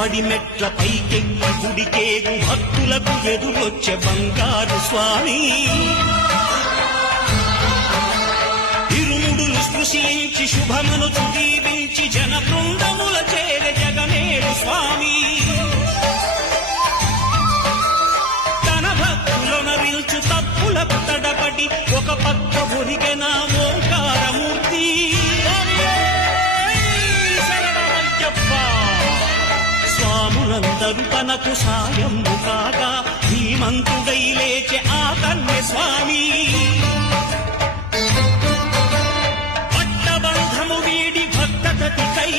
పడిమెట్ల పైకెక్కి గుడికేగు భక్తులకు ఎదురొచ్చే బంగారు స్వామి ఇరుముడులు స్పృశించి శుభమును దీవించి జన బృందముల చేరే జగమేడు స్వామి తన భక్తులొనరించు తప్పులకు తడబడి ఒక పక్క ఒరిగెన ఓంకారమూర్తి స్వాములందరూ తనకు సాయము కాగా ధీమంతుడై లేచే ఆ కన్య స్వామి పట్టబంధము వీడి భక్తతతికై